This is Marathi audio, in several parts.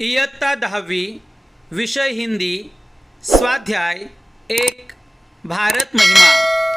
इयत्ता दहावी विषय हिंदी स्वाध्याय एक भारत महिमा.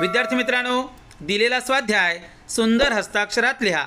विद्यार्थी मित्रांनो दिलेला स्वाध्याय सुंदर हस्ताक्षरात लिहा.